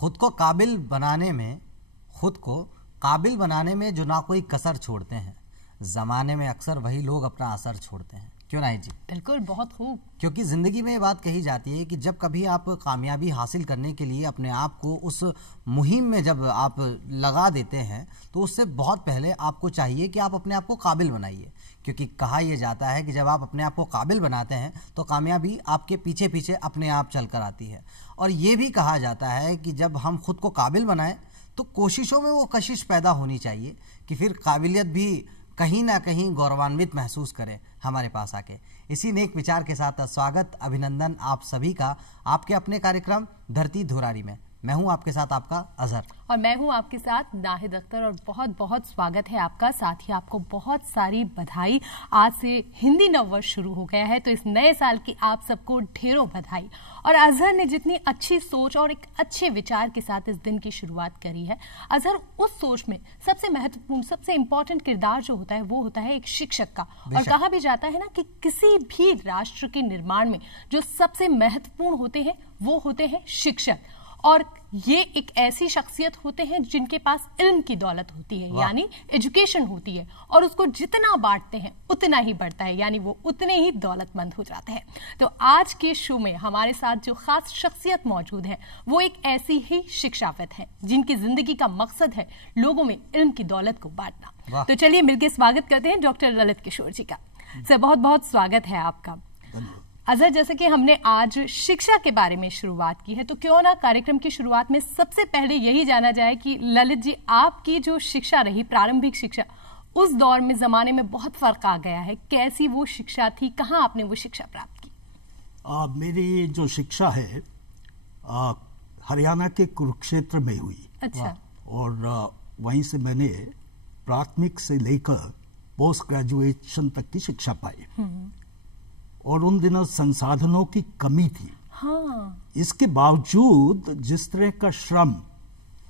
खुद को काबिल बनाने में जो ना कोई कसर छोड़ते हैं, जमाने में अक्सर वही लोग अपना असर छोड़ते हैं। क्यों नहीं जी? बिल्कुल, बहुत खूब। क्योंकि जिंदगी में ये बात कही जाती है कि जब कभी आप कामयाबी हासिल करने के लिए अपने आप को उस मुहिम में जब आप लगा देते हैं तो उससे बहुत पहले आपको चाहिए कि आप अपने आप को काबिल बनाइए। क्योंकि कहा यह जाता है कि जब आप अपने आप को काबिल बनाते हैं तो कामयाबी आपके पीछे पीछे अपने आप चल कर आती है। और ये भी कहा जाता है कि जब हम खुद को काबिल बनाएं तो कोशिशों में वो कशिश पैदा होनी चाहिए कि फिर काबिलियत भी कहीं ना कहीं गौरवान्वित महसूस करें हमारे पास आके। इसी नेक विचार के साथ स्वागत, अभिनंदन आप सभी का आपके अपने कार्यक्रम धरती धुरारी में। मैं हूं आपके साथ आपका अजहर और मैं हूं आपके साथ नाहिद अख्तर और बहुत बहुत स्वागत है आपका। साथ ही आपको बहुत सारी बधाई। आज से हिंदी नववर्ष शुरू हो गया है तो इस नए साल की आप सबको ढेरों बधाई। और अजहर ने जितनी अच्छी सोच और एक अच्छे विचार के साथ इस दिन की शुरुआत करी है, अजहर उस सोच में सबसे महत्वपूर्ण, सबसे इंपॉर्टेंट किरदार जो होता है वो होता है एक शिक्षक का। और कहा भी जाता है ना कि किसी भी राष्ट्र के निर्माण में जो सबसे महत्वपूर्ण होते हैं वो होते हैं शिक्षक। और ये एक ऐसी शख्सियत होते हैं जिनके पास इल्म की दौलत होती है, यानी एजुकेशन होती है, और उसको जितना बांटते हैं उतना ही बढ़ता है, यानी वो उतने ही दौलतमंद हो जाते हैं। तो आज के शो में हमारे साथ जो खास शख्सियत मौजूद है वो एक ऐसी ही शिक्षाविद है जिनकी जिंदगी का मकसद है लोगों में इल्म की दौलत को बांटना। तो चलिए मिलकर स्वागत करते हैं डॉक्टर ललित किशोर जी का। सर, बहुत बहुत स्वागत है आपका। अजहर, जैसे कि हमने आज शिक्षा के बारे में शुरुआत की है तो क्यों ना कार्यक्रम की शुरुआत में सबसे पहले यही जाना जाए कि ललित जी, आपकी जो शिक्षा रही, प्रारंभिक शिक्षा, उस दौर में जमाने में बहुत फर्क आ गया है। कैसी वो शिक्षा थी, कहाँ आपने वो शिक्षा प्राप्त की? मेरी जो शिक्षा है हरियाणा के कुरुक्षेत्र में हुई। अच्छा। और वहीं से मैंने प्राथमिक से लेकर पोस्ट ग्रेजुएशन तक की शिक्षा पाई। और उन दिनों संसाधनों की कमी थी। हाँ। इसके बावजूद जिस तरह का श्रम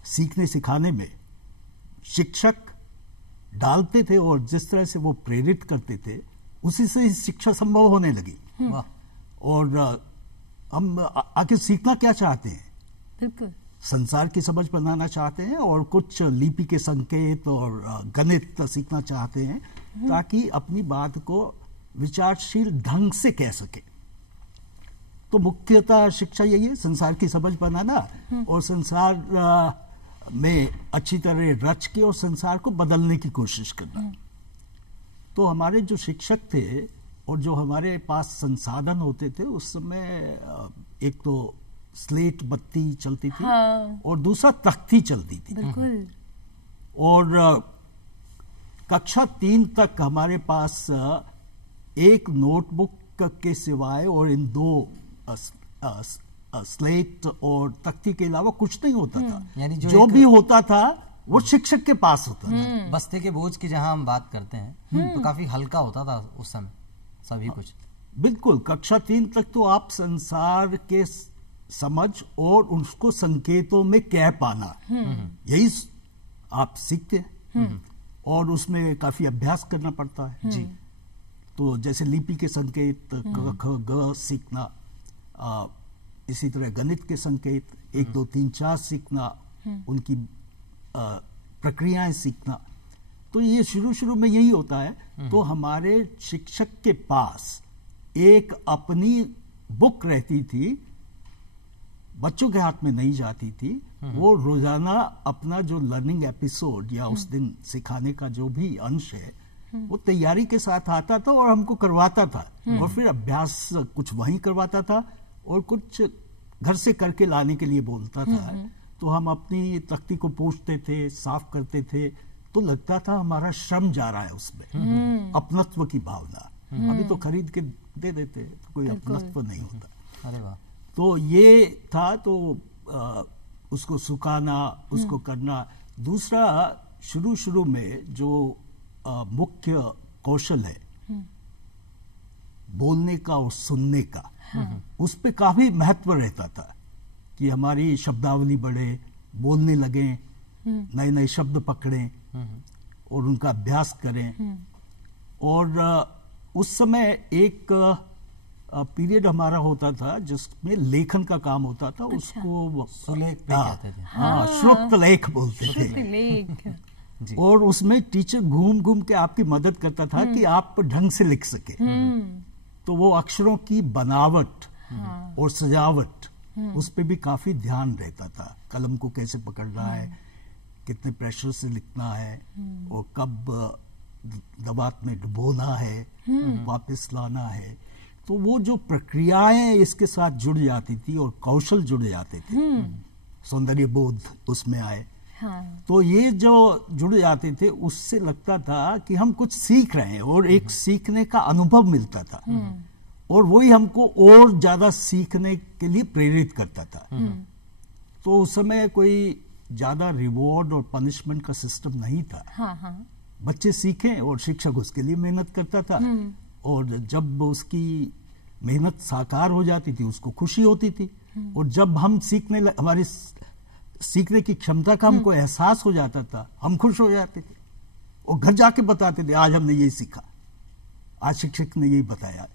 सीखने सिखाने में शिक्षक डालते थे और जिस तरह से वो प्रेरित करते थे, उसी से शिक्षा संभव होने लगी। और हम आखिर सीखना क्या चाहते हैं? बिल्कुल, संसार की समझ बनाना चाहते हैं और कुछ लिपि के संकेत और गणित सीखना चाहते हैं ताकि अपनी बात को विचारशील ढंग से कह सके। तो मुख्यतः शिक्षा यही है, संसार की समझ बनाना और संसार में अच्छी तरह रच के और संसार को बदलने की कोशिश करना। तो हमारे जो शिक्षक थे और जो हमारे पास संसाधन होते थे उस समय एक तो स्लेट बत्ती चलती थी। हाँ। और दूसरा तख्ती चलती थी। बिल्कुल। और कक्षा 3 तक हमारे पास एक नोटबुक के सिवाय और इन 2 स्लेट और तख्ती के अलावा कुछ नहीं होता था। यानी जो भी होता था वो शिक्षक के पास होता था। बस्ते के बोझ की जहां हम बात करते हैं तो काफी हल्का होता था उस समय सभी कुछ। बिल्कुल, कक्षा 3 तक तो आप संसार के समझ और उसको संकेतों में कह पाना, यही आप सीखते हैं। और उसमें काफी अभ्यास करना पड़ता है। जी। तो जैसे लिपि के संकेत क ख ग सीखना, इसी तरह गणित के संकेत 1 2 3 4 सीखना, उनकी प्रक्रियाएं सीखना। तो ये शुरू में यही होता है। तो हमारे शिक्षक के पास एक अपनी बुक रहती थी, बच्चों के हाथ में नहीं जाती थी। वो रोजाना अपना जो लर्निंग एपिसोड या उस दिन सिखाने का जो भी अंश है वो तैयारी के साथ आता था और हमको करवाता था। और फिर अभ्यास कुछ वहीं करवाता था और कुछ घर से करके लाने के लिए बोलता था। तो हम अपनी तख्ती को पोंछते थे, साफ करते थे, तो लगता था हमारा श्रम जा रहा है उसमें। अपनत्व की भावना। अभी तो खरीद के दे देते तो कोई अपनत्व नहीं होता। अरे वाह। तो ये था। तो उसको सुखाना, उसको करना। दूसरा, शुरू में जो मुख्य कौशल है बोलने का और सुनने का, उस पे काफी महत्व रहता था कि हमारी शब्दावली बढ़े, बोलने लगे, नए नए शब्द पकड़ें और उनका अभ्यास करें। और उस समय एक पीरियड हमारा होता था जिसमें लेखन का काम होता था। अच्छा। उसको सुलेख पे कहते थे। हाँ, श्रुत लेख बोलते थे। लेख। जी। और उसमें टीचर घूम घूम के आपकी मदद करता था कि आप ढंग से लिख सके। तो वो अक्षरों की बनावट और सजावट, उस पे भी काफी ध्यान रहता था। कलम को कैसे पकड़ना है, कितने प्रेशर से लिखना है, और कब दबात में डुबोना है, वापस लाना है। तो वो जो प्रक्रियाएं इसके साथ जुड़ जाती थी और कौशल जुड़ जाते थे, सौंदर्य बोध उसमें आए। हाँ। तो ये जो जुड़ जाते थे उससे लगता था कि हम कुछ सीख रहे हैं और एक सीखने का अनुभव मिलता था, और वही हमको और ज्यादा सीखने के लिए प्रेरित करता था। तो उस समय कोई ज्यादा रिवॉर्ड और पनिशमेंट का सिस्टम नहीं था। हाँ, हाँ। बच्चे सीखें और शिक्षक उसके लिए मेहनत करता था, और जब उसकी मेहनत साकार हो जाती थी उसको खुशी होती थी। और जब हम हमारी सीखने की क्षमता का हमको एहसास हो जाता था, हम खुश हो जाते थे और घर जाके बताते थे आज हमने यही सीखा, आज शिक्षक ने यही बताया।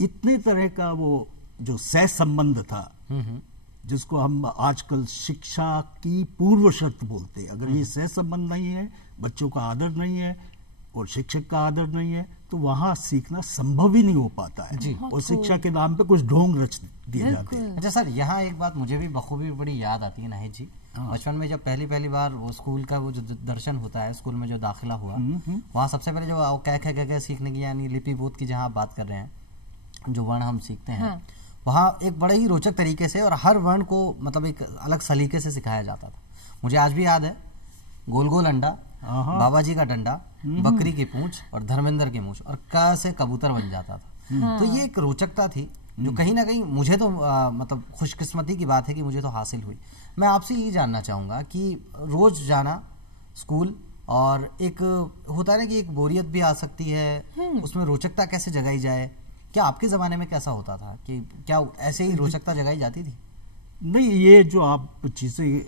इतने तरह का वो जो सह संबंध था, जिसको हम आजकल शिक्षा की पूर्व शर्त बोलते हैं। अगर ये सह संबंध नहीं है, बच्चों का आदर नहीं है और शिक्षक का आदर नहीं है, तो वहां सीखना संभव ही नहीं हो पाता है। जी। और शिक्षा के नाम पे कुछ ढोंग रच दिए जाते हैं। अच्छा सर, यहाँ एक बात मुझे भी बखूबी बड़ी याद आती है नाहिद जी। बचपन में जब पहली बार वो स्कूल का वो जो दर्शन होता है, स्कूल में जो दाखिला हुआ, वहाँ सबसे पहले जो कह सीखने की, यानी लिपि बोध की जहाँ आप बात कर रहे हैं, जो वर्ण हम सीखते हैं, हाँ। वहाँ एक बड़े ही रोचक तरीके से और हर वर्ण को मतलब एक अलग सलीके से सिखाया जाता था। मुझे आज भी याद है, गोल गोल अंडा, बाबा जी का डंडा, बकरी की पूंछ और धर्मेंद्र की मूंछ, और क से कबूतर बन जाता था। तो ये एक रोचकता थी जो कहीं ना कहीं मुझे तो मतलब खुशकिस्मती की बात है कि मुझे तो हासिल हुई। मैं आपसे ये जानना चाहूँगा कि रोज जाना स्कूल, और एक होता है ना कि एक बोरियत भी आ सकती है, उसमें रोचकता कैसे जगाई जाए? क्या आपके ज़माने में कैसा होता था कि क्या ऐसे ही रोचकता जगाई जाती थी? नहीं, ये जो आप चीज़ें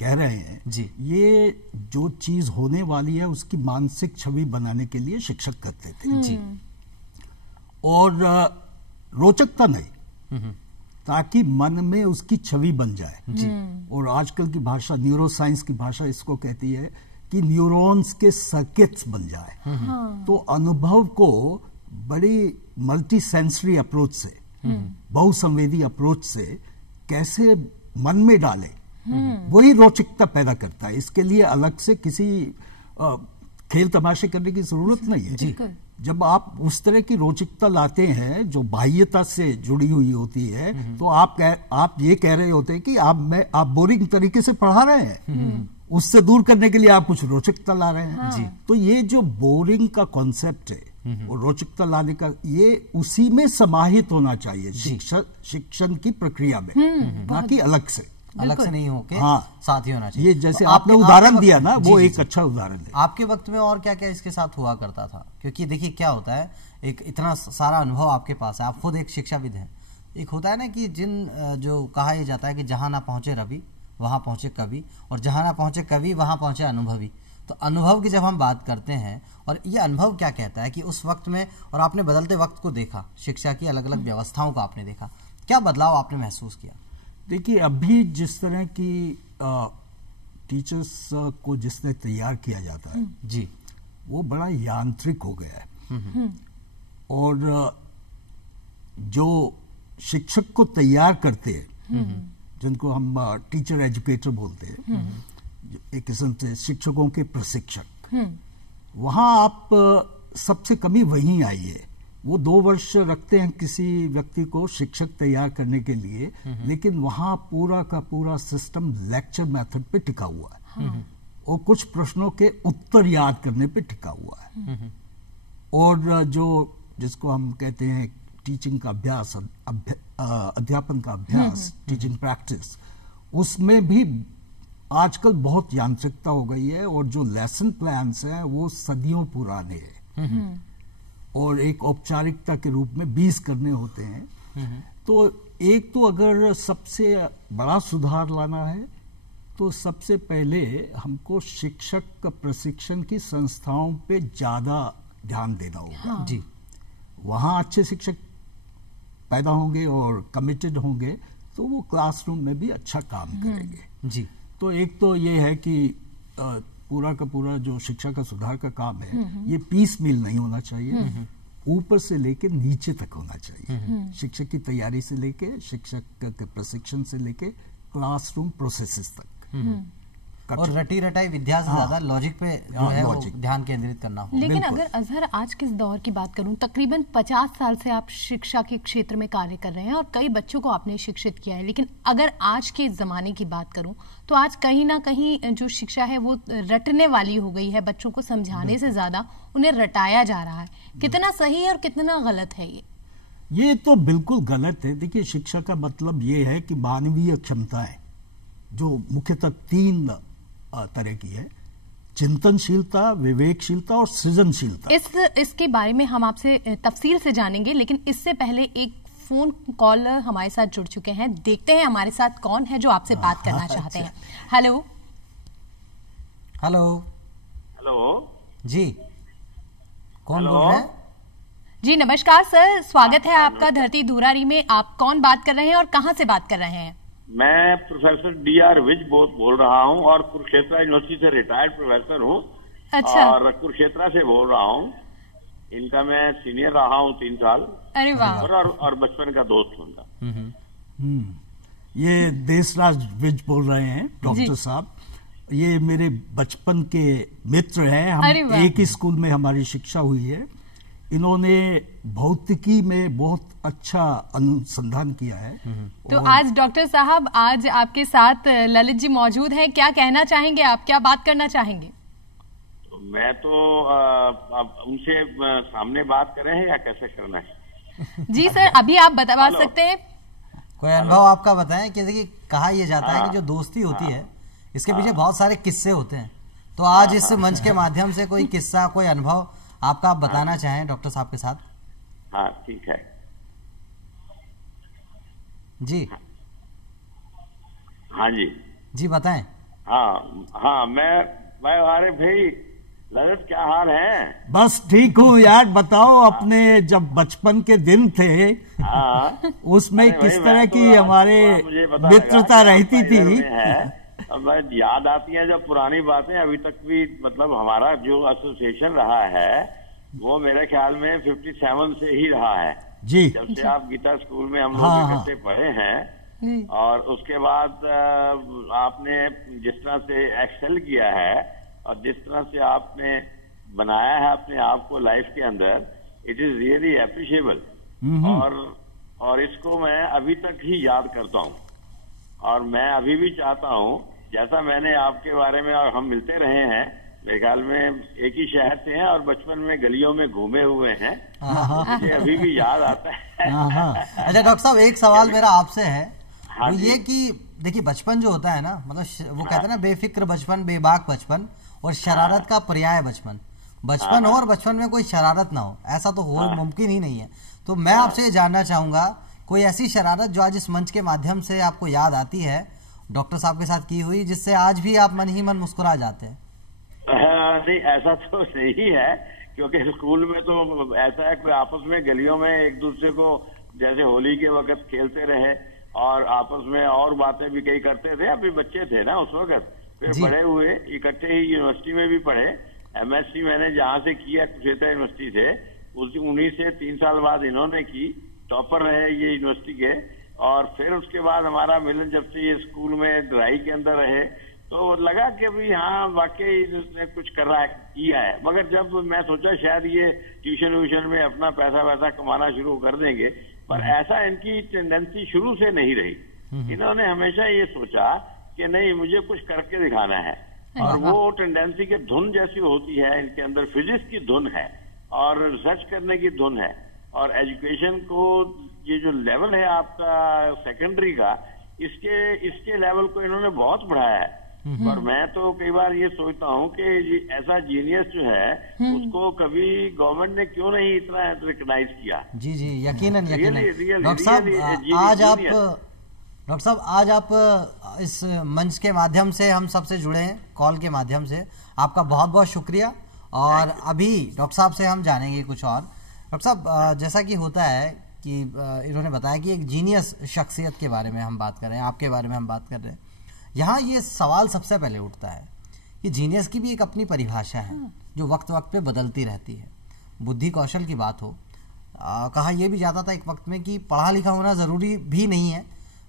कह रहे हैं जी, ये जो चीज़ होने वाली है उसकी मानसिक छवि बनाने के लिए शिक्षक करते थे। जी। और रोचकता नहीं, ताकि मन में उसकी छवि बन जाए। जी। और आजकल की भाषा, न्यूरो साइंस की भाषा इसको कहती है कि न्यूरॉन्स के सर्किट्स बन जाए। तो अनुभव को बड़ी मल्टी सेंसरी अप्रोच से, बहुसंवेदी अप्रोच से कैसे मन में डाले, वही रोचकता पैदा करता है। इसके लिए अलग से किसी खेल तमाशे करने की जरूरत नहीं है। जी। जब आप उस तरह की रोचकता लाते हैं जो बाह्यता से जुड़ी हुई होती है, तो आप ये कह रहे होते हैं कि आप बोरिंग तरीके से पढ़ा रहे हैं, उससे दूर करने के लिए आप कुछ रोचकता ला रहे हैं। जी। तो ये जो बोरिंग का कॉन्सेप्ट है और रोचकता लाने का, ये उसी में समाहित होना चाहिए शिक्षण की प्रक्रिया में, ना कि अलग से नहीं होके साथ ही होना चाहिए। ये जैसे आपने उदाहरण दिया ना, वो एक अच्छा उदाहरण है। आपके वक्त में और क्या क्या इसके साथ हुआ करता था? क्योंकि देखिए क्या होता है, एक इतना सारा अनुभव आपके पास है, आप खुद एक शिक्षाविद हैं। एक होता है ना कि जो कहा यह जाता है कि जहां ना पहुंचे रवि वहां पहुंचे कवि, और जहां ना पहुंचे कवि वहां पहुंचे अनुभवी। तो अनुभव की जब हम बात करते हैं, और ये अनुभव क्या कहता है कि उस वक्त में, और आपने बदलते वक्त को देखा, शिक्षा की अलग अलग व्यवस्थाओं को आपने देखा, क्या बदलाव आपने महसूस किया? देखिए, अभी जिस तरह की टीचर्स को जिस तरह तैयार किया जाता है, जी, वो बड़ा यांत्रिक हो गया है। और जो शिक्षक को तैयार करते हैं, जिनको हम टीचर एजुकेटर बोलते हैं, एक किस्म से शिक्षकों के प्रशिक्षक, वहां आप सबसे कमी वहीं आई है। वो 2 वर्ष रखते हैं किसी व्यक्ति को शिक्षक तैयार करने के लिए, लेकिन वहां पूरा का पूरा सिस्टम लेक्चर मेथड पे टिका हुआ है, और कुछ प्रश्नों के उत्तर याद करने पे टिका हुआ है। और जिसको हम कहते हैं टीचिंग का अभ्यास, अध्यापन का अभ्यास, टीचिंग प्रैक्टिस, उसमें भी आजकल बहुत यांत्रिकता हो गई है, और जो लेसन प्लान्स हैं वो सदियों पुराने हैं, और एक औपचारिकता के रूप में 20 करने होते हैं। तो एक तो अगर सबसे बड़ा सुधार लाना है, तो सबसे पहले हमको शिक्षक प्रशिक्षण की संस्थाओं पे ज्यादा ध्यान देना होगा। जी, वहां अच्छे शिक्षक पैदा होंगे और कमिटेड होंगे तो वो क्लासरूम में भी अच्छा काम करेंगे। जी। तो एक तो ये है कि पूरा का पूरा जो शिक्षा का सुधार का काम है ये पीस मिल नहीं होना चाहिए, ऊपर से लेके नीचे तक होना चाहिए। शिक्षक की तैयारी से लेके शिक्षक के प्रशिक्षण से लेके क्लासरूम प्रोसेसेस तक। और रटी रटाई विद्या से ज्यादा लॉजिक पे जो है वो ध्यान केंद्रित करना हो। लेकिन अगर अजहर आज के इस दौर की बात करूं, तकरीबन 50 साल से आप शिक्षा के क्षेत्र में कार्य कर रहे हैं और कई बच्चों को आपने शिक्षित किया है, लेकिन अगर आज के जमाने की बात करूं तो आज कहीं ना कहीं जो शिक्षा है वो रटने वाली हो गई है। बच्चों को समझाने से ज्यादा उन्हें रटाया जा रहा है। कितना सही है और कितना गलत है ये तो बिल्कुल गलत है। देखिए, शिक्षा का मतलब ये है कि मानवीय क्षमताएं जो मुख्यतः 3 तरह की है, चिंतनशीलता, विवेकशीलता और सृजनशीलता। इसके बारे में हम आपसे तफसील से जानेंगे, लेकिन इससे पहले एक फोन कॉल हमारे साथ जुड़ चुके हैं। देखते हैं हमारे साथ कौन है जो आपसे बात करना चाहते हैं। हेलो हेलो हेलो जी, कौन बोल रहे हैं? जी नमस्कार सर, स्वागत है आपका धरती धुरारी में। आप कौन बात कर रहे हैं और कहां से बात कर रहे हैं? मैं प्रोफेसर DR विज बोल रहा हूं और कुरुक्षेत्र यूनिवर्सिटी से रिटायर्ड प्रोफेसर हूं। अच्छा। और कुरुक्षेत्र से बोल रहा हूं। इनका मैं सीनियर रहा हूं 3 साल। अरे वाह। और बचपन का दोस्त हूं उनका। ये देशराज विज बोल रहे हैं डॉक्टर साहब। ये मेरे बचपन के मित्र हैं। हम एक ही स्कूल में हमारी शिक्षा हुई है। इन्होंने भौतिकी में बहुत अच्छा अनुसंधान किया है। तो आज डॉक्टर साहब, आज आपके साथ ललित जी मौजूद हैं। क्या कहना चाहेंगे आप, क्या बात करना चाहेंगे? तो मैं तो उनसे सामने बात करें हैं या कैसे करना है? जी सर, अभी आप बता सकते हैं। कोई अनुभव आपका बताएं कि देखिए, कहा यह जाता है कि जो दोस्ती होती है इसके पीछे बहुत सारे किस्से होते हैं। तो आज इस मंच के माध्यम से कोई किस्सा, कोई अनुभव आपका आप बताना चाहें डॉक्टर साहब के साथ। हाँ ठीक है जी। हाँ जी जी बताएं। हाँ मैं अरे भाई ललित, क्या हाल है? बस ठीक हूँ यार। बताओ, अपने जब बचपन के दिन थे उसमें किस तरह की हमारे मित्रता रहती थी। याद आती है जब पुरानी बातें। अभी तक भी मतलब हमारा जो एसोसिएशन रहा है वो मेरे ख्याल में 57 से ही रहा है जी। जब से आप गीता स्कूल में हम लोग इकट्ठे पढ़े हैं। और उसके बाद आपने जिस तरह से एक्सेल किया है और जिस तरह से आपने बनाया है अपने आप को लाइफ के अंदर, इट इज रियली एप्रिशिएबल। और इसको मैं अभी तक ही याद करता हूँ और मैं अभी भी चाहता हूँ, जैसा मैंने आपके बारे में, और हम मिलते रहे हैं, मेरे ख्याल में एक ही शहर से हैं और बचपन में गलियों में घूमे हुए हैं, मुझे अभी भी याद आता है। अच्छा डॉक्टर साहब, एक सवाल मेरा आपसे है। वो ये कि देखिए, बचपन जो होता है ना, मतलब वो कहते हैं ना, बेफिक्र बचपन, बेबाक बचपन और शरारत का पर्याय बचपन। बचपन हो और बचपन में कोई शरारत ना हो, ऐसा तो हो मुमकिन ही नहीं है। तो मैं आपसे ये जानना चाहूंगा, कोई ऐसी शरारत जो आज इस मंच के माध्यम से आपको याद आती है, डॉक्टर साहब के साथ की हुई, जिससे आज भी आप मन ही मन मुस्कुरा जाते हैं? नहीं, ऐसा तो नहीं है, क्योंकि स्कूल में तो ऐसा है, कोई आपस में गलियों में एक दूसरे को जैसे होली के वक्त खेलते रहे और आपस में और बातें भी कई करते थे। अभी बच्चे थे ना उस वक्त, फिर बड़े हुए, इकट्ठे ही यूनिवर्सिटी में भी पढ़े। MSc मैंने जहाँ से किया, कुरुक्षेत्र यूनिवर्सिटी से, उन्हीं से 3 साल बाद इन्होंने की, टॉपर रहे ये यूनिवर्सिटी के। और फिर उसके बाद हमारा मिलन, जब से ये स्कूल में ड्राई के अंदर रहे, तो लगा कि भाई हाँ वाकई इसने कुछ कर रहा है, किया है। मगर जब मैं सोचा शायद ये ट्यूशन व्यूशन में अपना पैसा वैसा कमाना शुरू कर देंगे, पर ऐसा इनकी टेंडेंसी शुरू से नहीं रही। इन्होंने हमेशा ये सोचा कि नहीं, मुझे कुछ करके दिखाना है। और वो टेंडेंसी की धुन जैसी होती है इनके अंदर, फिजिक्स की धुन है और रिसर्च करने की धुन है। और एजुकेशन को, ये जो लेवल है आपका सेकेंडरी का, इसके लेवल को इन्होंने बहुत बढ़ाया है। और मैं तो कई बार ये सोचता हूँ कि ऐसा जीनियस जो है उसको कभी गवर्नमेंट ने क्यों नहीं इतना रिकॉग्नाइज किया। जी जी, यकीनन यकीनन। डॉक्टर साहब, आज आप इस मंच के माध्यम से हम सबसे जुड़े हैं, कॉल के माध्यम से। आपका बहुत बहुत शुक्रिया। और अभी डॉक्टर साहब से हम जानेंगे कुछ और। डॉक्टर साहब, जैसा कि होता है कि इन्होंने बताया कि एक जीनियस शख्सियत के बारे में हम बात कर रहे हैं, आपके बारे में हम बात कर रहे हैं। यहाँ ये सवाल सबसे पहले उठता है कि जीनियस की भी एक अपनी परिभाषा है जो वक्त वक्त पे बदलती रहती है। बुद्धि कौशल की बात हो, कहा यह भी जाता था एक वक्त में कि पढ़ा लिखा होना ज़रूरी भी नहीं है,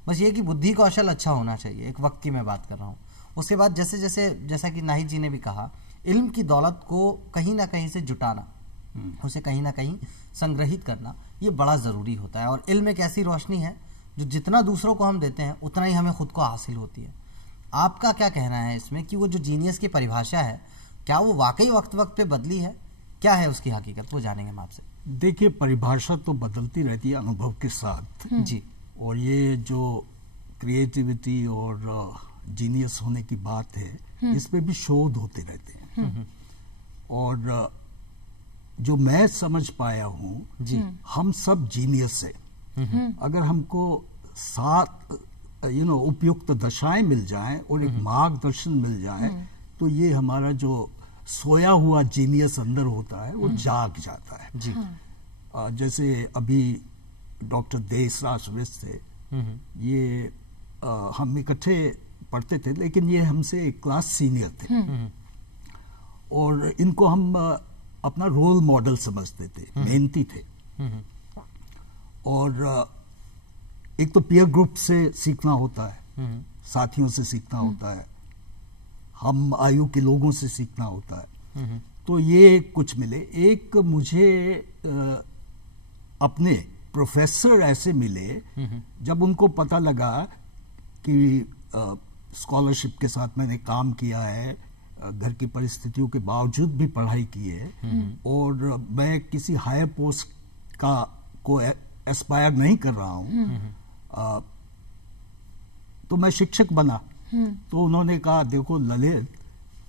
बस ये कि बुद्धि कौशल अच्छा होना चाहिए। एक वक्त की मैं बात कर रहा हूँ। उसके बाद जैसे जैसे जैसा कि नाहिद जी ने भी कहा, इल्म की दौलत को कहीं ना कहीं से जुटाना, उसे कहीं ना कहीं संग्रहित करना, ये बड़ा ज़रूरी होता है। और इल्म एक ऐसी रोशनी है जो जितना दूसरों को हम देते हैं उतना ही हमें खुद को हासिल होती है। आपका क्या कहना है इसमें कि वो जो जीनियस की परिभाषा है, क्या वो वाकई वक्त वक्त पे बदली है? क्या है उसकी हकीकत, वो जानेंगे हम आपसे। देखिए, परिभाषा तो बदलती रहती है अनुभव के साथ जी। और ये जो क्रिएटिविटी और जीनियस होने की बात है, इस पे भी शोध होते रहते हैं। और जो मैं समझ पाया हूँ, हम सब जीनियस है। अगर हमको 7 उपयुक्त दशाएं मिल जाएं और एक मार्गदर्शन मिल जाए, तो ये हमारा जो सोया हुआ जीनियस अंदर होता है वो जाग जाता है। जी। जैसे अभी डॉक्टर देसराज मिश्र थे, ये हम इकट्ठे पढ़ते थे, लेकिन ये हमसे एक क्लास सीनियर थे और इनको हम अपना रोल मॉडल समझते थे, मेहनती थे। और एक तो पीयर ग्रुप से सीखना होता है, साथियों से सीखना होता है, हम आयु के लोगों से सीखना होता है। तो ये कुछ मिले। एक मुझे अपने प्रोफेसर ऐसे मिले जब उनको पता लगा कि स्कॉलरशिप के साथ मैंने काम किया है, घर की परिस्थितियों के बावजूद भी पढ़ाई की है और मैं किसी हायर पोस्ट को एस्पायर नहीं कर रहा हूँ, तो मैं शिक्षक बना। तो उन्होंने कहा, देखो ललित,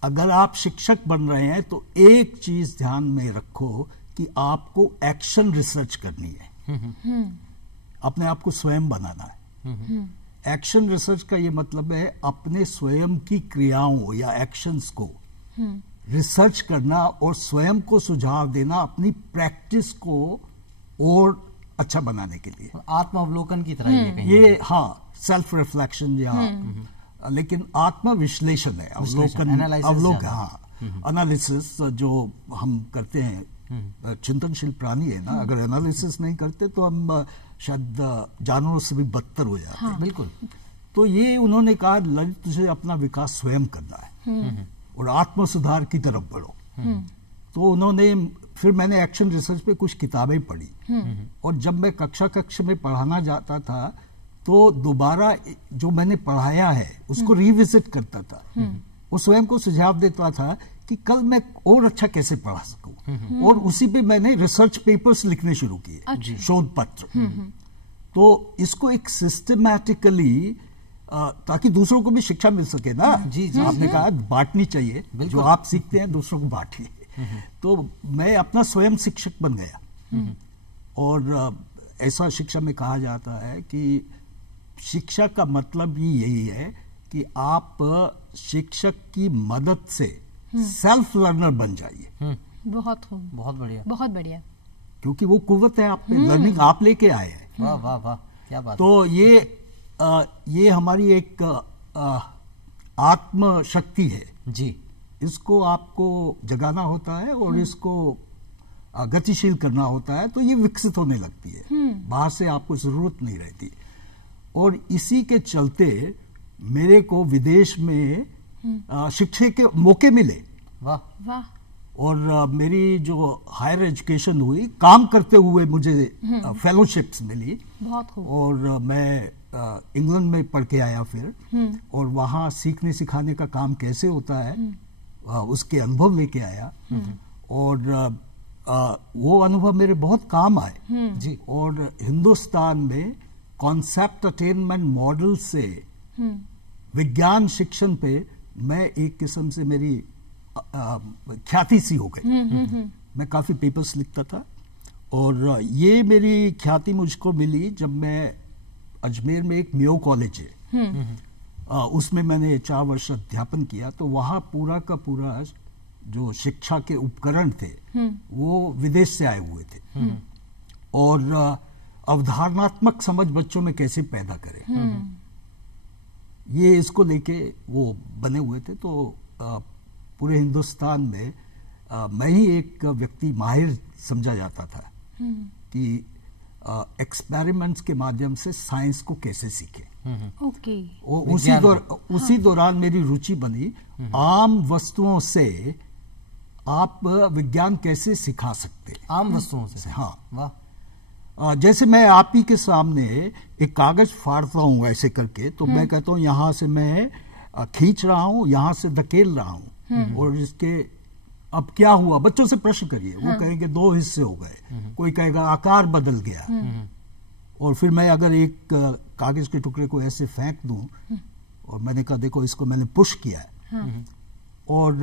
अगर आप शिक्षक बन रहे हैं तो एक चीज ध्यान में रखो कि आपको एक्शन रिसर्च करनी है, अपने आप को स्वयं बनाना है। एक्शन रिसर्च का ये मतलब है अपने स्वयं की क्रियाओं या एक्शंस को रिसर्च करना और स्वयं को सुझाव देना अपनी प्रैक्टिस को और अच्छा बनाने के लिए। आत्मावलोकन की तरह ये कहीं ये हाँ, सेल्फ रिफ्लेक्शन या लेकिन आत्मविश्लेषण है, अवलोकन, अवलोकन, हाँ, एनालिसिस जो हम करते हैं। चिंतनशील प्राणी है ना, अगर एनालिसिस नहीं करते तो हम शायद जानवरों से भी बदतर हो जाते हैं। बिल्कुल। तो ये उन्होंने कहा, ललित, तुझे अपना विकास स्वयं करना है और आत्म सुधार की तरफ बढ़ो। तो उन्होंने फिर मैंने एक्शन रिसर्च पे कुछ किताबें पढ़ी और जब मैं कक्षा में पढ़ाना जाता था तो दोबारा जो मैंने पढ़ाया है उसको रिविजिट करता था और स्वयं को सुझाव देता था कि कल मैं और अच्छा कैसे पढ़ा सकूं। और उसी पे मैंने रिसर्च पेपर्स लिखने शुरू किए, शोध पत्र। तो इसको एक सिस्टमैटिकली, ताकि दूसरों को भी शिक्षा मिल सके ना। जी, आपने कहा बांटनी चाहिए, जो आप सीखते हैं दूसरों को बांटिए। तो मैं अपना स्वयं शिक्षक बन गया। और ऐसा शिक्षा में कहा जाता है कि शिक्षा का मतलब ही यही है कि आप शिक्षक की मदद से सेल्फ लर्नर बन जाइए। बहुत खूब, बहुत बढ़िया, बहुत बढ़िया। क्योंकि वो कुव्वत है आप में, लर्निंग आप लेके आए हैं। वाह वाह वाह, क्या बात। तो ये हमारी एक आत्म शक्ति है जी। इसको आपको जगाना होता है और इसको गतिशील करना होता है, तो ये विकसित होने लगती है, बाहर से आपको जरूरत नहीं रहती। और इसी के चलते मेरे को विदेश में शिक्षा के मौके मिले। वाह वाह। और मेरी जो हायर एजुकेशन हुई, काम करते हुए मुझे फेलोशिप्स मिली। बहुत खूब। और मैं इंग्लैंड में पढ़ के आया फिर, और वहाँ सीखने सिखाने का काम कैसे होता है उसके अनुभव लेके आया। और वो अनुभव मेरे बहुत काम आए जी। और हिंदुस्तान में कॉन्सेप्ट अटेनमेंट मॉडल से विज्ञान शिक्षण पे मैं एक किस्म से मेरी ख्याति सी हो गई। मैं काफी पेपर्स लिखता था और ये मेरी ख्याति मुझको मिली जब मैं अजमेर में एक मेयो कॉलेज है, उसमें मैंने 4 वर्ष अध्यापन किया। तो वहाँ पूरा का पूरा जो शिक्षा के उपकरण थे वो विदेश से आए हुए थे। और अवधारणात्मक समझ बच्चों में कैसे पैदा करें, ये इसको लेके वो बने हुए थे। तो पूरे हिंदुस्तान में मैं ही एक व्यक्ति माहिर समझा जाता था कि एक्सपेरिमेंट्स के माध्यम से साइंस को कैसे सीखें। ओके। उसी दौरान मेरी रुचि बनी आम वस्तुओं से आप विज्ञान कैसे सिखा सकते हैं। आम वस्तुओं से? हाँ। वाह। जैसे मैं आप ही के सामने एक कागज फाड़ता हूं ऐसे करके, तो मैं कहता हूं यहां से मैं खींच रहा हूं, यहां से धकेल रहा हूं, और इसके अब क्या हुआ, बच्चों से प्रश्न करिए। वो कहेंगे 2 हिस्से हो गए, कोई कहेगा आकार बदल गया। और फिर मैं अगर एक कागज के टुकड़े को ऐसे फेंक दूं और मैंने कहा देखो इसको मैंने पुश किया है, और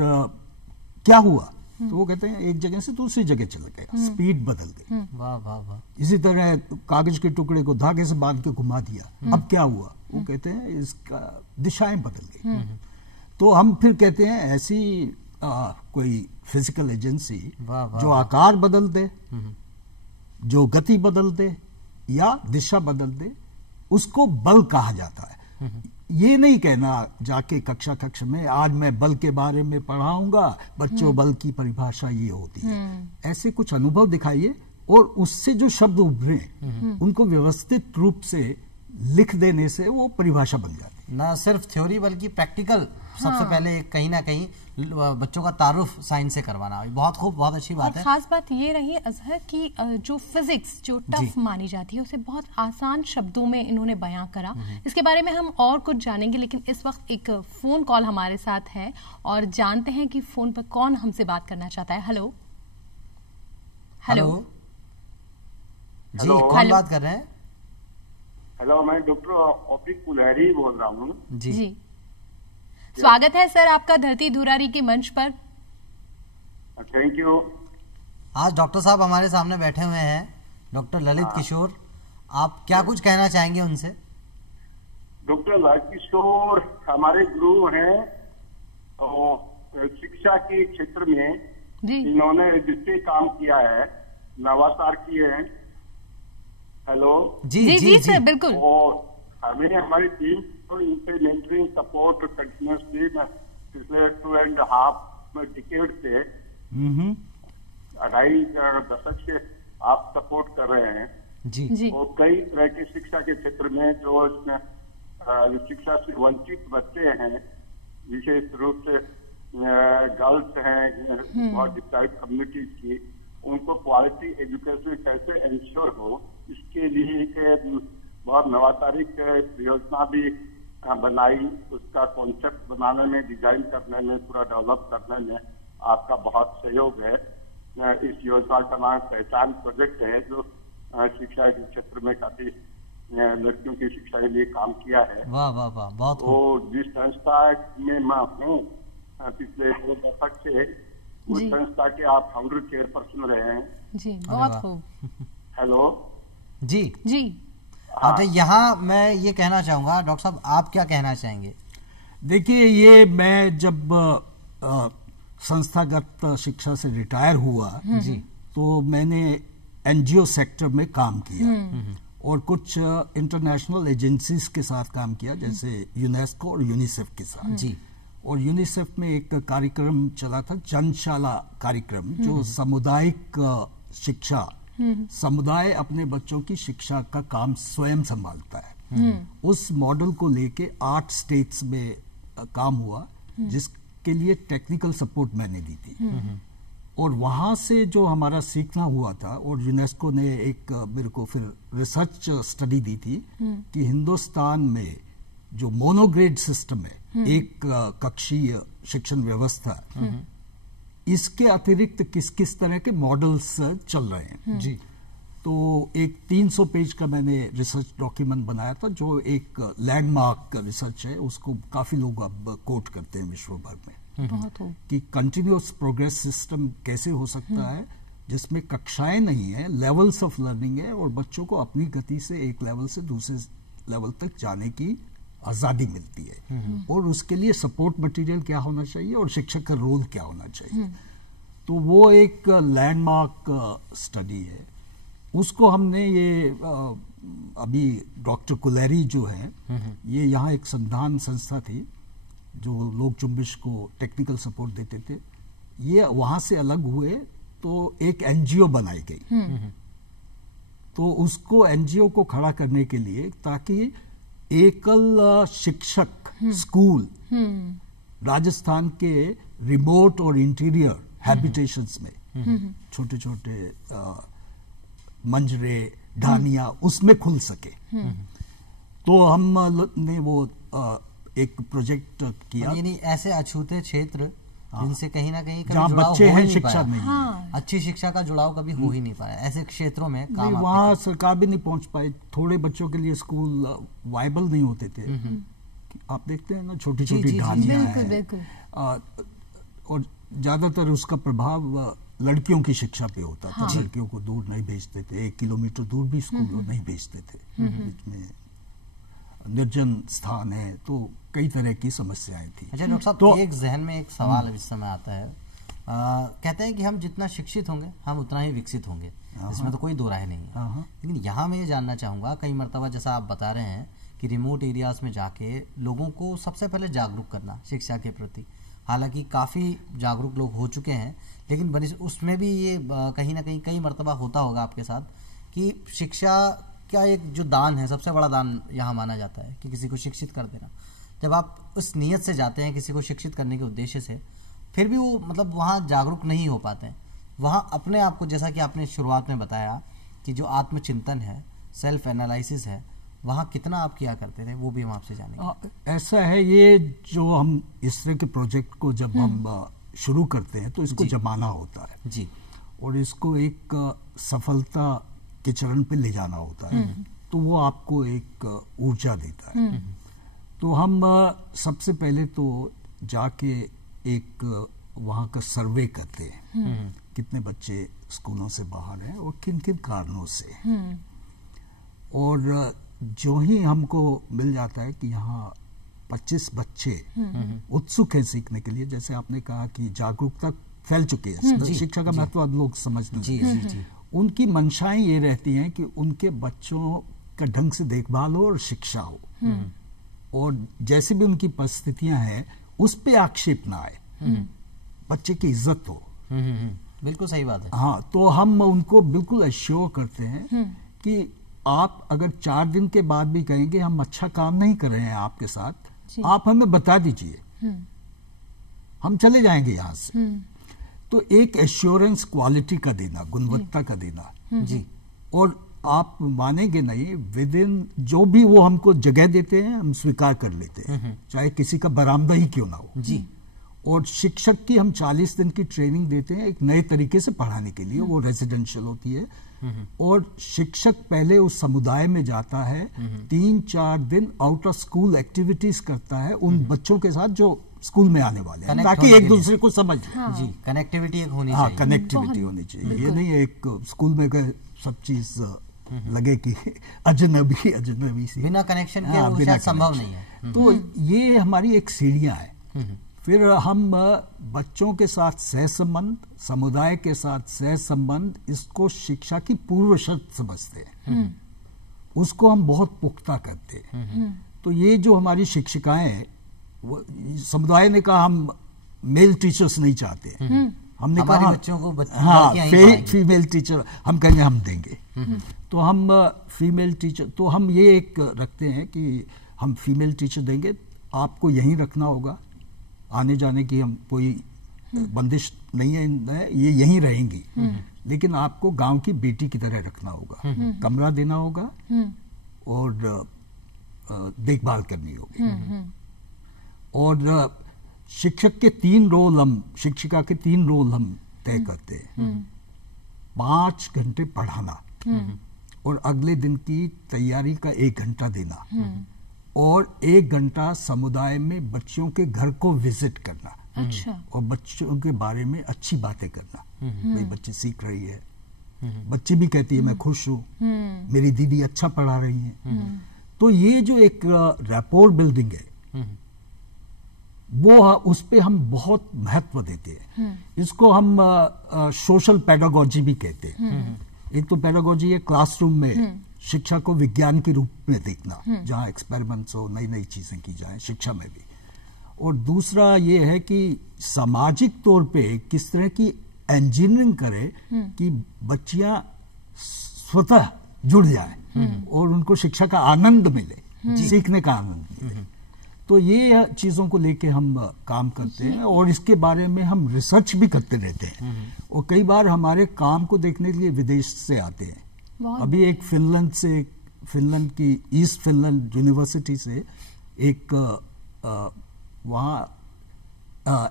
क्या हुआ, तो वो कहते हैं एक जगह से दूसरी जगह चला गया, स्पीड बदल गई। वाह वाह वाह। इसी तरह कागज के टुकड़े को धागे से बांध के घुमा दिया, अब क्या हुआ, वो कहते हैं इसका दिशाएं बदल गई। तो हम फिर कहते हैं ऐसी कोई फिजिकल एजेंसी जो आकार बदल दे, जो गति बदल दे या दिशा बदल दे, उसको बल कहा जाता है। ये नहीं कहना जाके कक्षा में आज मैं बल के बारे में पढ़ाऊंगा बच्चों, बल की परिभाषा ये होती है। ऐसे कुछ अनुभव दिखाइए और उससे जो शब्द उभरे उनको व्यवस्थित रूप से लिख देने से वो परिभाषा बन जाती है। ना सिर्फ थ्योरी बल्कि प्रैक्टिकल। सबसे पहले कहीं ना कहीं बच्चों का तारुफ साइंस से करवाना, बहुत खूब, बहुत अच्छी बात है। खास बात ये रही अजहर कि जो फिजिक्स जो टफ मानी जाती है उसे बहुत आसान शब्दों में इन्होंने बयां करा। इसके बारे में हम और कुछ जानेंगे, लेकिन इस वक्त एक फोन कॉल हमारे साथ है और जानते हैं कि फोन पर कौन हमसे बात करना चाहता है। हेलो हेलो जी, कौन बात कर रहे हैं? हेलो, मैं डॉक्टर ऑफिक पुलहरी बोल रहा हूँ। जी स्वागत है सर आपका धरती धुरारी के मंच पर। Thank you. आज डॉक्टर साहब हमारे सामने बैठे हुए हैं, डॉक्टर ललित किशोर। आप क्या कुछ कहना चाहेंगे उनसे? डॉक्टर ललित किशोर हमारे गुरु हैं और शिक्षा के क्षेत्र में जी इन्होंने जिससे काम किया है, नवाचार किए हैं। हेलो जी जी जी, सर बिल्कुल। और हमें हमारी टीम को इनसे मेंटरिंग सपोर्ट कंटिन्यूसली पिछले 2.5 डिकेड से 2.5 दशक से आप सपोर्ट कर रहे हैं जी। और कई तरह की शिक्षा के क्षेत्र में जो शिक्षा से वंचित बच्चे हैं, विशेष रूप से गर्ल्स हैं और डिप्राइव्ड कम्युनिटीज की, उनको क्वालिटी एजुकेशन कैसे इंश्योर हो, इसके लिए एक बहुत नवाचारिक योजना भी बनाई। उसका कॉन्सेप्ट बनाने में, डिजाइन करने में, पूरा डेवलप करने में आपका बहुत सहयोग है। इस योजना का नाम पहचान प्रोजेक्ट है, जो शिक्षा के क्षेत्र में काफी लड़कियों की शिक्षा के लिए काम किया है। वाह वाह वाह, बहुत खूब। और जिस संस्था में मैं हूँ पिछले 2 दशक से, उस संस्था के आप फाउंडर चेयरपर्सन रहे हैं। जी बहुत खूब। हेलो जी जी। तो यहाँ मैं ये कहना चाहूंगा, डॉक्टर साहब आप क्या कहना चाहेंगे? देखिए, ये मैं जब संस्थागत शिक्षा से रिटायर हुआ जी, तो मैंने एनजीओ सेक्टर में काम किया और कुछ इंटरनेशनल एजेंसीज के साथ काम किया, जैसे यूनेस्को और यूनिसेफ के साथ जी। और यूनिसेफ में एक कार्यक्रम चला था, जनशाला कार्यक्रम, जो सामुदायिक शिक्षा, समुदाय अपने बच्चों की शिक्षा का काम स्वयं संभालता है। उस मॉडल को लेके 8 स्टेट्स में काम हुआ, जिसके लिए टेक्निकल सपोर्ट मैंने दी थी। और वहां से जो हमारा सीखना हुआ था, और यूनेस्को ने एक मेरे को फिर रिसर्च स्टडी दी थी कि हिंदुस्तान में जो मोनोग्रेड सिस्टम है, एक कक्षीय शिक्षण व्यवस्था, इसके अतिरिक्त किस किस तरह के मॉडल्स चल रहे हैं। जी। तो एक 300 पेज का मैंने रिसर्च डॉक्यूमेंट बनाया था, जो एक लैंडमार्क रिसर्च है, उसको काफी लोग अब कोट करते हैं विश्व भर में, कि कंटिन्यूअस प्रोग्रेस सिस्टम कैसे हो सकता है, जिसमें कक्षाएं नहीं है, लेवल्स ऑफ लर्निंग है, और बच्चों को अपनी गति से एक लेवल से दूसरे लेवल तक जाने की आजादी मिलती है। और उसके लिए सपोर्ट मटेरियल क्या होना चाहिए और शिक्षक का रोल क्या होना चाहिए। तो वो एक लैंडमार्क स्टडी है। उसको हमने ये अभी डॉक्टर कुलेरी जो है, ये यहाँ एक संधान संस्था थी जो लोक जुम्बिश को टेक्निकल सपोर्ट देते थे। ये वहां से अलग हुए तो एक एनजीओ बनाई गई। तो उसको एनजीओ को खड़ा करने के लिए, ताकि एकल शिक्षक स्कूल राजस्थान के रिमोट और इंटीरियर हैबिटेशंस में, छोटे छोटे मंजरे, ढानिया, उसमें खुल सके। तो हमने वो एक प्रोजेक्ट किया, यानी ऐसे अछूते क्षेत्र जिनसे कहीं ना कहीं जहाँ बच्चे हैं, शिक्षा नहीं है, अच्छी शिक्षा का जुड़ाव कभी हो ही नहीं पाया, ऐसे क्षेत्रों में काम वहाँ सरकार भी नहीं पहुंच पाई। थोड़े बच्चों के लिए स्कूल वायबल नहीं होते थे। आप देखते हैं ना, छोटी छोटी ढानियाँ हैं, और ज्यादातर उसका प्रभाव लड़कियों की शिक्षा पे होता था। लड़कियों को दूर नहीं भेजते थे, 1 किलोमीटर दूर भी स्कूल नहीं भेजते थे। बीच में निर्जन स्थान है, तो कई तरह की समस्याएं थी। अच्छा डॉक्टर साहब, तो एक जहन में एक सवाल इस समय आता है। कहते हैं कि हम जितना शिक्षित होंगे हम उतना ही विकसित होंगे, इसमें तो कोई दो राय नहीं है। लेकिन यहाँ मैं ये जानना चाहूँगा, कई मरतबा जैसा आप बता रहे हैं कि रिमोट एरियाज में जाके लोगों को सबसे पहले जागरूक करना शिक्षा के प्रति, हालांकि काफ़ी जागरूक लोग हो चुके हैं, लेकिन उसमें भी ये कहीं ना कहीं कई मरतबा होता होगा आपके साथ कि शिक्षा का एक जो दान है, सबसे बड़ा दान यहाँ माना जाता है कि किसी को शिक्षित कर देना। जब आप उस नीयत से जाते हैं किसी को शिक्षित करने के उद्देश्य से, फिर भी वो मतलब वहाँ जागरूक नहीं हो पाते हैं, वहाँ अपने आप को, जैसा कि आपने शुरुआत में बताया कि जो आत्मचिंतन है, सेल्फ एनालिसिस है, वहाँ कितना आप किया करते थे, वो भी हम आपसे जानेंगे। ऐसा है, ये जो हम इस तरह के प्रोजेक्ट को जब हम शुरू करते हैं तो इसको जमाना होता है जी, और इसको एक सफलता के चरण पे ले जाना होता है, तो वो आपको एक ऊर्जा देता है। तो हम सबसे पहले तो जाके एक वहाँ का सर्वे करते हैं, कितने बच्चे स्कूलों से बाहर हैं और किन किन कारणों से। और जो ही हमको मिल जाता है कि यहाँ 25 बच्चे उत्सुक हैं सीखने के लिए, जैसे आपने कहा कि जागरूकता फैल चुकी है, शिक्षा का महत्व अब लोग समझने लगे, उनकी मंशाएं ये रहती हैं कि उनके बच्चों का ढंग से देखभाल हो और शिक्षा हो, और जैसे भी उनकी परिस्थितियां हैं उस पे आक्षेप ना आए, बच्चे की इज्जत हो। बिल्कुल सही बात है। हाँ, तो हम उनको बिल्कुल एश्योर करते हैं कि आप अगर 4 दिन के बाद भी कहेंगे हम अच्छा काम नहीं कर रहे हैं आपके साथ, आप हमें बता दीजिए, हम चले जाएंगे यहाँ से। तो एक एश्योरेंस क्वालिटी का देना, गुणवत्ता का देना जी। और आप मानेंगे नहीं, विद इन जो भी वो हमको जगह देते हैं हम स्वीकार कर लेते हैं, चाहे किसी का बरामदा ही क्यों ना हो जी। और शिक्षक की हम 40 दिन की ट्रेनिंग देते हैं एक नए तरीके से पढ़ाने के लिए, वो रेजिडेंशियल होती है। और शिक्षक पहले उस समुदाय में जाता है, 3-4 दिन आउट ऑफ स्कूल एक्टिविटीज करता है उन बच्चों के साथ जो स्कूल में आने वाले हैं, ताकि एक दूसरे को समझ लें। जी, कनेक्टिविटी एक होनी हाँ, चाहिए। कनेक्टिविटी होनी चाहिए। ये नहीं एक स्कूल में गए सब चीज लगे कि अजनबी सी, बिना कनेक्शन के वो शायद संभव नहीं है। तो ये हमारी एक सीढ़ियां है। फिर हम बच्चों के साथ सहसंबंध, समुदाय के साथ सहसंबंध, इसको शिक्षा की पूर्व शर्त समझते हैं, उसको हम बहुत पुख्ता करते हैं। तो ये जो हमारी शिक्षिकाएं हैं, समुदाय ने कहा हम मेल टीचर्स नहीं चाहते, हमने कहा बच्चों को हाँ फीमेल टीचर हम कहेंगे हम देंगे। तो हम फीमेल टीचर, तो हम ये एक रखते हैं कि हम फीमेल टीचर देंगे, आपको यहीं रखना होगा, आने जाने की हम कोई बंदिश नहीं है, ये यहीं रहेंगी, लेकिन आपको गांव की बेटी की तरह रखना होगा, कमरा देना होगा और देखभाल करनी होगी। और शिक्षक के 3 रोल हम, शिक्षिका के 3 रोल हम तय करते हैं। 5 घंटे पढ़ाना और अगले दिन की तैयारी का 1 घंटा देना और 1 घंटा समुदाय में बच्चों के घर को विजिट करना। अच्छा। और बच्चों के बारे में अच्छी बातें करना, भाई बच्ची सीख रही है, बच्ची भी कहती है मैं खुश हूँ, मेरी दीदी अच्छा पढ़ा रही है। तो ये जो एक रैपोर बिल्डिंग है वो उस पे हम बहुत महत्व देते हैं। इसको हम सोशल पेडागोजी भी कहते हैं। एक तो पेडागोजी है क्लासरूम में शिक्षा को विज्ञान के रूप में देखना, जहाँ एक्सपेरिमेंट्स हो, नई नई चीजें की जाए शिक्षा में भी। और दूसरा ये है कि सामाजिक तौर पे किस तरह की इंजीनियरिंग करे कि बच्चियां स्वतः जुड़ जाए और उनको शिक्षा का आनंद मिले, सीखने का आनंद मिले। तो ये चीजों को लेके हम काम करते हैं और इसके बारे में हम रिसर्च भी करते रहते हैं। और कई बार हमारे काम को देखने के लिए विदेश से आते हैं। अभी एक फिनलैंड की ईस्ट फिनलैंड यूनिवर्सिटी से एक वहाँ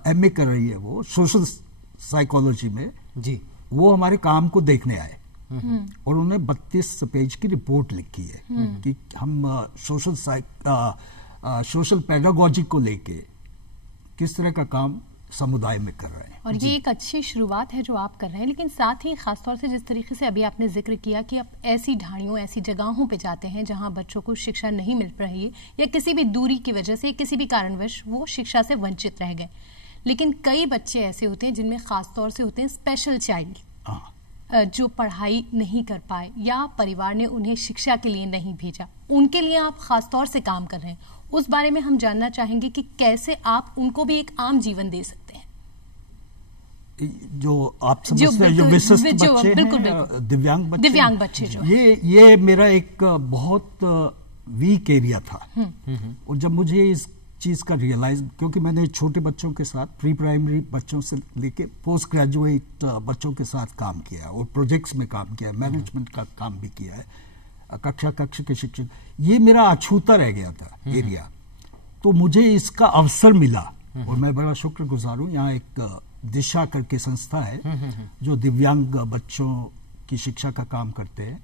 एमए कर रही है, वो सोशल साइकोलॉजी में जी। वो हमारे काम को देखने आए और उन्होंने 32 पेज की रिपोर्ट लिखी है कि हम सोशल पेडागोजी को लेके किस तरह का काम समुदाय में कर रहे हैं। और ये एक अच्छी शुरुआत है जो आप कर रहे हैं, लेकिन साथ ही खासतौर से जिस तरीके से अभी आपने जिक्र किया कि आप ऐसी ढाणियों, ऐसी जगहों पे जाते हैं जहां बच्चों को शिक्षा नहीं मिल रही है या किसी भी दूरी की वजह से, किसी भी कारणवश वो शिक्षा से वंचित रह गए। लेकिन कई बच्चे ऐसे होते हैं जिनमें खासतौर से होते हैं स्पेशल चाइल्ड, जो पढ़ाई नहीं कर पाए या परिवार ने उन्हें शिक्षा के लिए नहीं भेजा, उनके लिए आप खासतौर से काम कर रहे हैं। उस बारे में हम जानना चाहेंगे कि कैसे आप उनको भी एक आम जीवन दे सकते हैं। जो आप समझते हैं जो विशिष्ट बच्चे हैं, दिव्यांग बच्चे जो ये मेरा एक बहुत वीक एरिया था। और जब मुझे इस चीज का रियलाइज, क्योंकि मैंने छोटे बच्चों के साथ, प्री प्राइमरी बच्चों से लेके पोस्ट ग्रेजुएट बच्चों के साथ काम किया और प्रोजेक्ट्स में काम किया, मैनेजमेंट का काम भी किया है, कक्षा के शिक्षक, ये मेरा अछूता रह गया था एरिया। तो मुझे इसका अवसर मिला और मैं बड़ा शुक्रगुजार हूँ। यहाँ एक दिशा करके संस्था है जो दिव्यांग बच्चों की शिक्षा का काम करते हैं।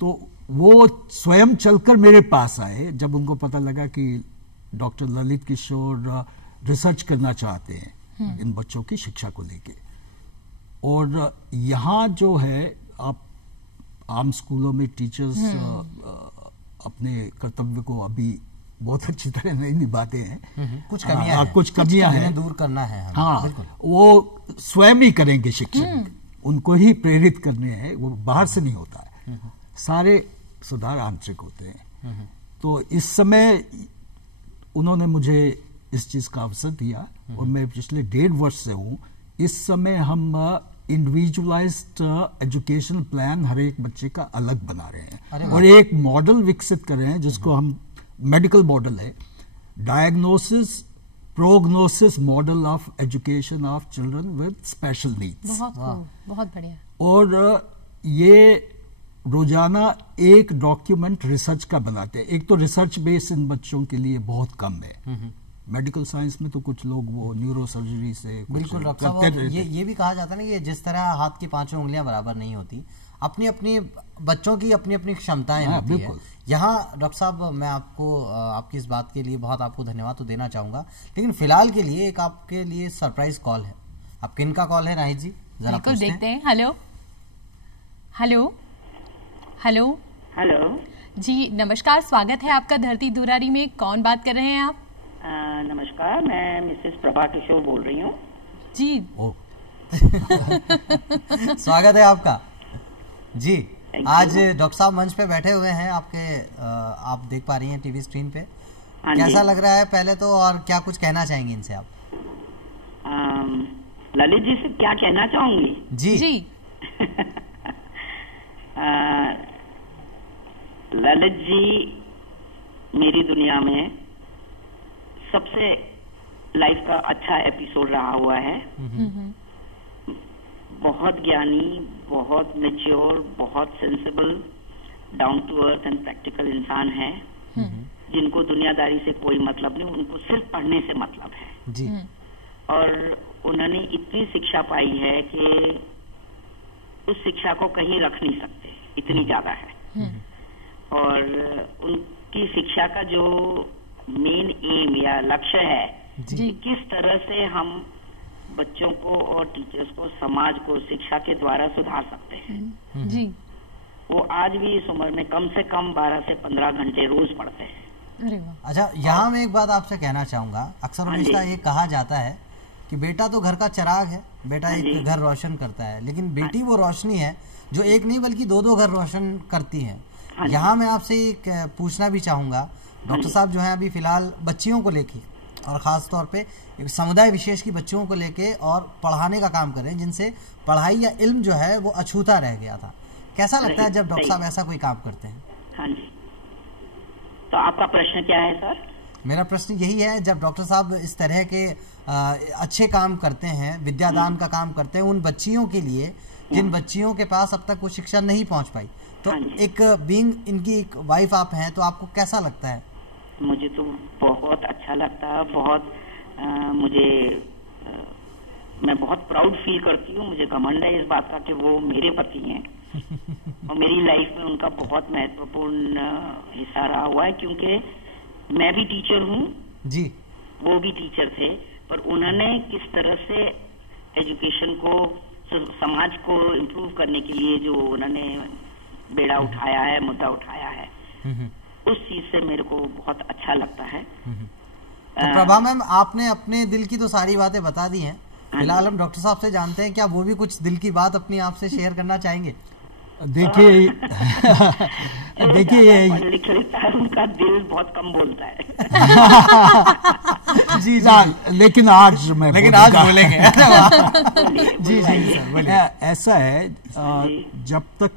तो वो स्वयं चलकर मेरे पास आए जब उनको पता लगा कि डॉक्टर ललित किशोर रिसर्च करना चाहते हैं इन बच्चों की शिक्षा को लेके। और यहाँ जो है, आप आम स्कूलों में टीचर्स अपने कर्तव्य को अभी बहुत अच्छी तरह नहीं निभाते हैं, कुछ कमियां हैं, दूर करना है। हाँ, वो स्वयं ही करेंगे शिक्षक, उनको ही प्रेरित करने हैं, वो बाहर से नहीं होता है, सारे सुधार आंतरिक होते हैं। तो इस समय उन्होंने मुझे इस चीज का अवसर दिया और मैं पिछले 1.5 वर्ष से हूँ। इस समय हम इंडिविजुअलाइज्ड एजुकेशन प्लान हर एक बच्चे का अलग बना रहे हैं और एक मॉडल विकसित कर रहे हैं जिसको हम, मेडिकल मॉडल है, diagnosis prognosis model of education of children with special needs. बहुत बढ़िया। और ये रोजाना एक डॉक्यूमेंट रिसर्च का बनाते हैं। एक तो रिसर्च बेस इन बच्चों के लिए बहुत कम है। मेडिकल साइंस में तो कुछ लोग वो न्यूरो सर्जरी से बिल्कुल डॉक्टर साहब, ये भी कहा जाता है ना, ये जिस तरह हाथ की 5 उंगलियां बराबर नहीं होती, अपनी अपनी बच्चों की अपनी अपनी क्षमताएं होती है। यहाँ डॉक्टर साहब, मैं आपको आपकी इस बात के लिए बहुत आपको धन्यवाद तो देना चाहूंगा, लेकिन फिलहाल के लिए एक आपके लिए सरप्राइज कॉल है। आप किन का कॉल है नाहिद जी, जरा देखते हैं। हेलो हेलो हेलो हेलो जी, नमस्कार, स्वागत है आपका धरती धुरारी में। कौन बात कर रहे हैं आप? नमस्कार, मैं मिसेस प्रभा किशोर बोल रही हूँ जी। स्वागत है आपका जी। आज डॉक्टर साहब मंच पे बैठे हुए हैं आपके, आप देख पा रही हैं टीवी स्क्रीन पे। कैसा लग रहा है पहले तो, और क्या कुछ कहना चाहेंगे इनसे आप? ललित जी से क्या कहना चाहूंगी? जी ललित जी मेरी दुनिया में सबसे लाइफ का अच्छा एपिसोड रहा हुआ है। बहुत ज्ञानी, बहुत मैच्योर, बहुत sensible, down to earth and practical इंसान है जिनको दुनियादारी से कोई मतलब नहीं, उनको सिर्फ पढ़ने से मतलब है जी। और उन्होंने इतनी शिक्षा पाई है कि उस शिक्षा को कहीं रख नहीं सकते, इतनी ज्यादा है। और उनकी शिक्षा का जो मेन एम या लक्ष्य है कि किस तरह से हम बच्चों को और टीचर्स को, समाज को शिक्षा के द्वारा सुधार सकते हैं जी। वो आज भी इस उम्र में कम से कम 12 से 15 घंटे रोज पढ़ते हैं। अच्छा, यहाँ मैं एक बात आपसे कहना चाहूंगा, अक्सर हमेशा ये कहा जाता है कि बेटा तो घर का चिराग है, बेटा एक घर रोशन करता है, लेकिन बेटी वो रोशनी है जो एक नहीं बल्कि दो घर रोशन करती है। यहाँ मैं आपसे एक पूछना भी चाहूँगा, डॉक्टर साहब जो हैं अभी फिलहाल बच्चियों को लेके और ख़ास तौर पे एक समुदाय विशेष की बच्चियों को लेके और पढ़ाने का काम कर रहे हैं, जिनसे पढ़ाई या इल्म जो है वो अछूता रह गया था। कैसा लगता है जब डॉक्टर साहब ऐसा कोई काम करते हैं? हाँ जी, तो आपका प्रश्न क्या है सर? मेरा प्रश्न यही है, जब डॉक्टर साहब इस तरह के अच्छे काम करते हैं, विद्यादान का काम करते हैं उन बच्चियों के लिए जिन बच्चियों के पास अब तक वो शिक्षा नहीं पहुंच पाई, तो एक बीइंग इनकी एक वाइफ आप हैं, तो आपको कैसा लगता है? मुझे तो बहुत अच्छा लगता है, बहुत मैं बहुत प्राउड फील करती हूँ। मुझे घमंड है इस बात का कि वो मेरे पति हैं और मेरी लाइफ में उनका बहुत महत्वपूर्ण हिस्सा रहा हुआ है, क्योंकि मैं भी टीचर हूँ जी, वो भी टीचर थे, पर उन्होंने किस तरह से एजुकेशन को, समाज को इम्प्रूव करने के लिए जो उन्होंने बेड़ा उठाया है, मुद्दा उठाया है, उस चीज से मेरे को बहुत अच्छा लगता है। तो प्रभा मैम, आपने अपने दिल की तो सारी बातें बता दी हैं, फिलहाल हम डॉक्टर साहब से जानते हैं क्या वो भी कुछ दिल की बात अपनी आपसे शेयर करना चाहेंगे? देखिए देखिए लिख लेता है, उनका दिल बहुत कम बोलता है जी लेकिन आज बोलेंगे जी सर बोलिए। ऐसा है, जब तक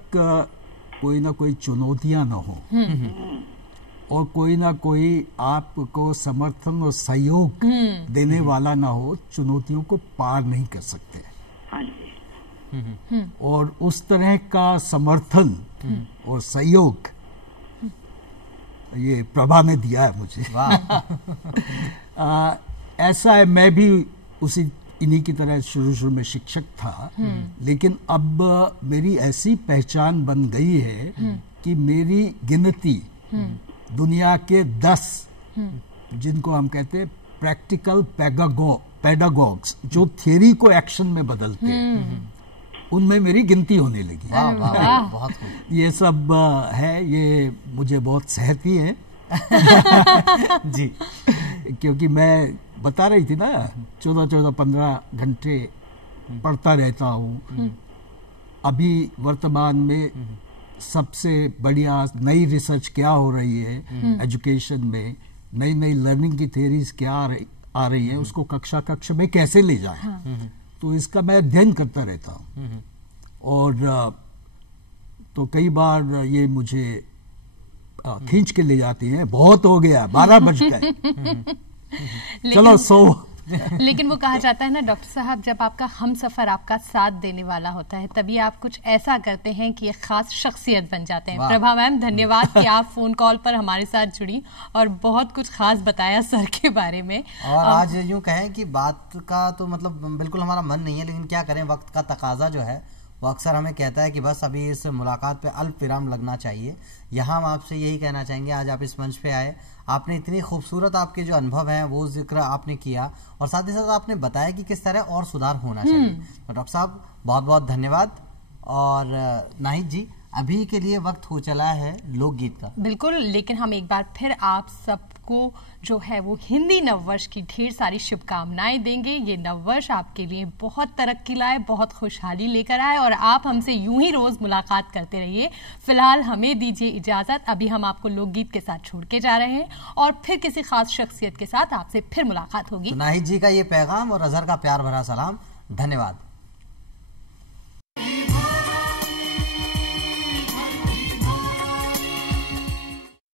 कोई ना कोई चुनौतियां ना हो और कोई ना कोई आपको समर्थन और सहयोग देने वाला ना हो, चुनौतियों को पार नहीं कर सकते। हाँ जी। और उस तरह का समर्थन और सहयोग ये प्रभा ने दिया है मुझे। ऐसा है, मैं भी इन्हीं की तरह शुरू में शिक्षक था, लेकिन अब मेरी ऐसी पहचान बन गई है कि मेरी गिनती दुनिया के 10 जिनको हम कहते हैं प्रैक्टिकल पेडागॉग्स, जो थियरी को एक्शन में बदलते हैं, उनमें मेरी गिनती होने लगी। वाह वाह, बहुत ये सब है, ये मुझे बहुत सहती है जी, क्योंकि मैं बता रही थी ना 14-15 घंटे पढ़ता रहता हूँ। अभी वर्तमान में सबसे बढ़िया नई रिसर्च क्या हो रही है एजुकेशन में, नई नई लर्निंग की थ्योरीज क्या आ रही है, उसको कक्षा में कैसे ले जाएं, तो इसका मैं अध्ययन करता रहता हूँ। और तो कई बार ये मुझे खींच के ले जाती हैं, बहुत हो गया, 12 बज गए, चलो सो। लेकिन वो कहा जाता है ना डॉक्टर साहब, जब आपका हमसफर आपका साथ देने वाला होता है तभी आप कुछ ऐसा करते हैं कि एक खास शख्सियत बन जाते हैं। प्रभा मैम, धन्यवाद कि आप फोन कॉल पर हमारे साथ जुड़ी और बहुत कुछ खास बताया सर के बारे में। और आज यूं कहें कि बात का तो मतलब बिल्कुल हमारा मन नहीं है, लेकिन क्या करें, वक्त का तकाजा जो है वो अक्सर हमें कहता है कि बस अभी इस मुलाकात पे अल्प विराम लगना चाहिए। यहाँ हम आपसे यही कहना चाहेंगे, आज आप इस मंच पे आए, आपने इतनी खूबसूरत आपके जो अनुभव हैं वो जिक्र आपने किया और साथ ही साथ आपने बताया कि किस तरह और सुधार होना चाहिए। तो डॉक्टर साहब बहुत बहुत धन्यवाद। और नाहिद जी, अभी के लिए वक्त हो चला है लोकगीत का। बिल्कुल, लेकिन हम एक बार फिर आप सबको जो है वो हिंदी नववर्ष की ढेर सारी शुभकामनाएं देंगे। ये नववर्ष आपके लिए बहुत तरक्की लाए, बहुत खुशहाली लेकर आए और आप हमसे यूं ही रोज मुलाकात करते रहिए। फिलहाल हमें दीजिए इजाजत, अभी हम आपको लोकगीत के साथ छोड़ के जा रहे हैं और फिर किसी खास शख्सियत के साथ आपसे फिर मुलाकात होगी। तो नाहिद जी का ये पैगाम और अजहर का प्यार भरा सलाम, धन्यवाद।